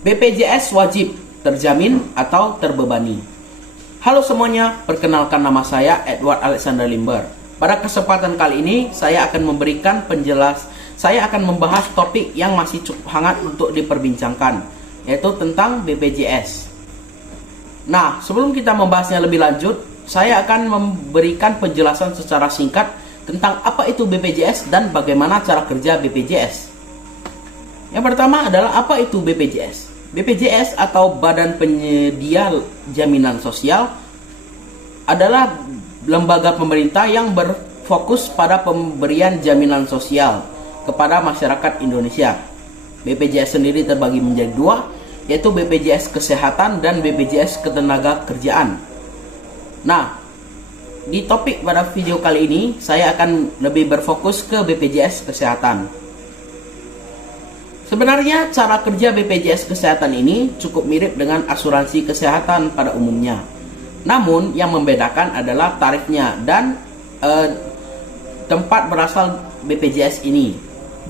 BPJS wajib, terjamin atau terbebani? Halo semuanya, perkenalkan nama saya Edward Alexander Limber. Pada kesempatan kali ini saya akan membahas topik yang masih cukup hangat untuk diperbincangkan, yaitu tentang BPJS. Nah, sebelum kita membahasnya lebih lanjut, saya akan memberikan penjelasan secara singkat tentang apa itu BPJS dan bagaimana cara kerja BPJS. Yang pertama adalah apa itu BPJS? BPJS atau Badan Penyedia Jaminan Sosial adalah lembaga pemerintah yang berfokus pada pemberian jaminan sosial kepada masyarakat Indonesia. BPJS sendiri terbagi menjadi dua, yaitu BPJS Kesehatan dan BPJS Ketenagakerjaan. Nah, di topik pada video kali ini saya akan lebih berfokus ke BPJS Kesehatan. Sebenarnya cara kerja BPJS Kesehatan ini cukup mirip dengan asuransi kesehatan pada umumnya. Namun yang membedakan adalah tarifnya dan tempat berasal BPJS ini.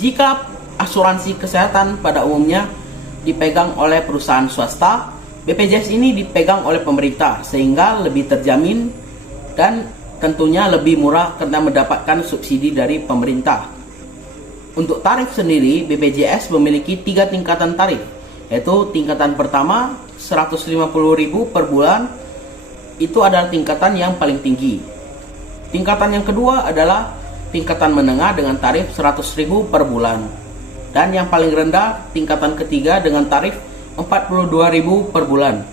Jika asuransi kesehatan pada umumnya dipegang oleh perusahaan swasta, BPJS ini dipegang oleh pemerintah sehingga lebih terjamin dan tentunya lebih murah karena mendapatkan subsidi dari pemerintah. Untuk tarif sendiri, BPJS memiliki 3 tingkatan tarif, yaitu tingkatan pertama 150.000 per bulan, itu adalah tingkatan yang paling tinggi. Tingkatan yang kedua adalah tingkatan menengah dengan tarif 100.000 per bulan. Dan yang paling rendah, tingkatan ketiga dengan tarif 42.000 per bulan.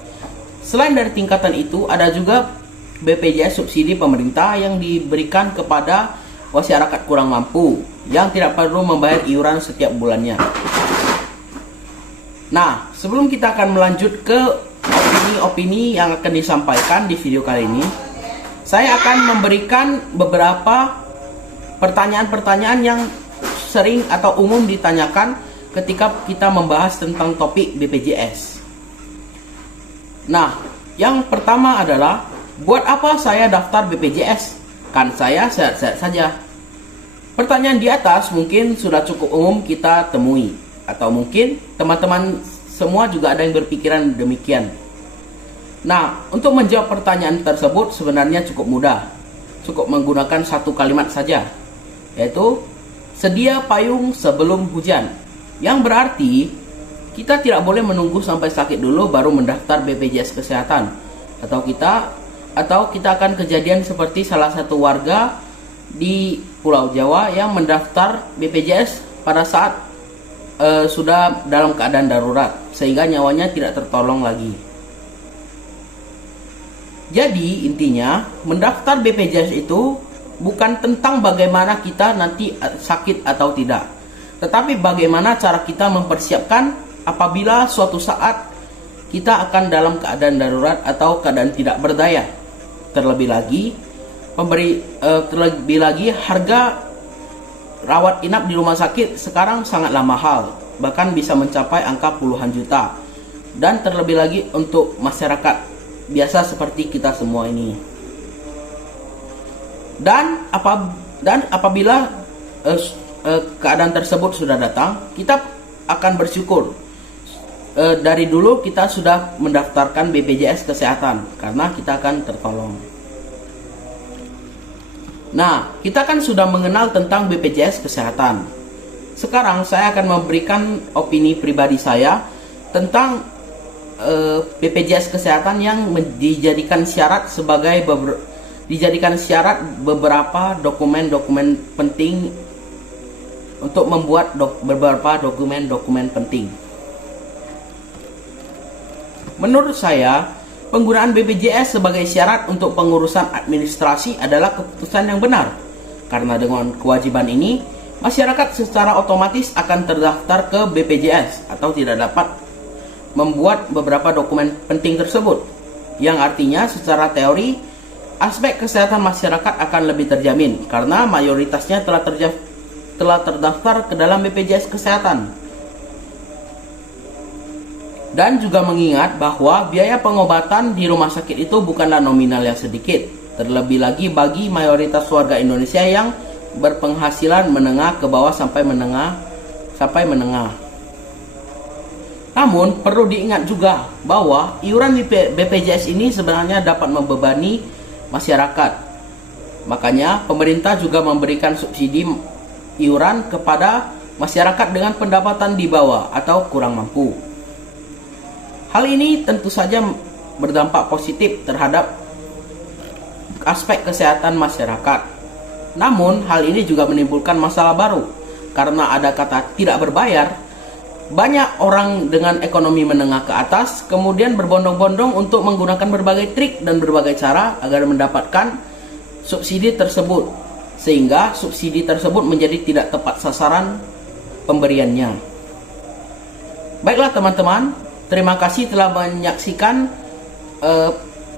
Selain dari tingkatan itu, ada juga BPJS subsidi pemerintah yang diberikan kepada masyarakat kurang mampu yang tidak perlu membayar iuran setiap bulannya. Nah, sebelum kita akan melanjut ke opini-opini yang akan disampaikan di video kali ini, saya akan memberikan beberapa pertanyaan-pertanyaan yang sering atau umum ditanyakan ketika kita membahas tentang topik BPJS. Nah, yang pertama adalah, buat apa saya daftar BPJS? Kan saya sehat-sehat saja. Pertanyaan di atas mungkin sudah cukup umum kita temui, atau mungkin teman-teman semua juga ada yang berpikiran demikian. Nah, untuk menjawab pertanyaan tersebut sebenarnya cukup mudah. Cukup menggunakan satu kalimat saja, yaitu sedia payung sebelum hujan. Yang berarti kita tidak boleh menunggu sampai sakit dulu baru mendaftar BPJS Kesehatan. Atau kita akan kejadian seperti salah satu warga di Pulau Jawa yang mendaftar BPJS pada saat sudah dalam keadaan darurat, sehingga nyawanya tidak tertolong lagi. Jadi intinya, mendaftar BPJS itu bukan tentang bagaimana kita nanti sakit atau tidak, tetapi bagaimana cara kita mempersiapkan apabila suatu saat kita akan dalam keadaan darurat atau keadaan tidak berdaya. Terlebih lagi harga rawat inap di rumah sakit sekarang sangatlah mahal, bahkan bisa mencapai angka puluhan juta. Dan terlebih lagi untuk masyarakat biasa seperti kita semua ini. Dan apabila keadaan tersebut sudah datang, kita akan bersyukur. Dari dulu kita sudah mendaftarkan BPJS Kesehatan karena kita akan tertolong. Nah, kita kan sudah mengenal tentang BPJS Kesehatan. Sekarang saya akan memberikan opini pribadi saya tentang BPJS Kesehatan yang dijadikan syarat beberapa dokumen-dokumen penting untuk membuat beberapa dokumen-dokumen penting. Menurut saya, penggunaan BPJS sebagai syarat untuk pengurusan administrasi adalah keputusan yang benar. Karena dengan kewajiban ini, masyarakat secara otomatis akan terdaftar ke BPJS atau tidak dapat membuat beberapa dokumen penting tersebut. Yang artinya secara teori, aspek kesehatan masyarakat akan lebih terjamin karena mayoritasnya telah terdaftar ke dalam BPJS Kesehatan. Dan juga mengingat bahwa biaya pengobatan di rumah sakit itu bukanlah nominal yang sedikit, terlebih lagi bagi mayoritas warga Indonesia yang berpenghasilan menengah ke bawah sampai menengah. Namun perlu diingat juga bahwa iuran BPJS ini sebenarnya dapat membebani masyarakat. Makanya pemerintah juga memberikan subsidi iuran kepada masyarakat dengan pendapatan di bawah atau kurang mampu. Hal ini tentu saja berdampak positif terhadap aspek kesehatan masyarakat. Namun hal ini juga menimbulkan masalah baru karena ada kata tidak berbayar. Banyak orang dengan ekonomi menengah ke atas kemudian berbondong-bondong untuk menggunakan berbagai trik dan berbagai cara agar mendapatkan subsidi tersebut, sehingga subsidi tersebut menjadi tidak tepat sasaran pemberiannya. Baiklah teman-teman, terima kasih telah menyaksikan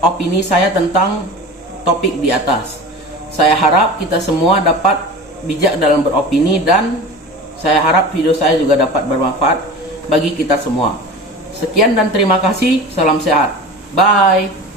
opini saya tentang topik di atas. Saya harap kita semua dapat bijak dalam beropini dan saya harap video saya juga dapat bermanfaat bagi kita semua. Sekian dan terima kasih. Salam sehat. Bye.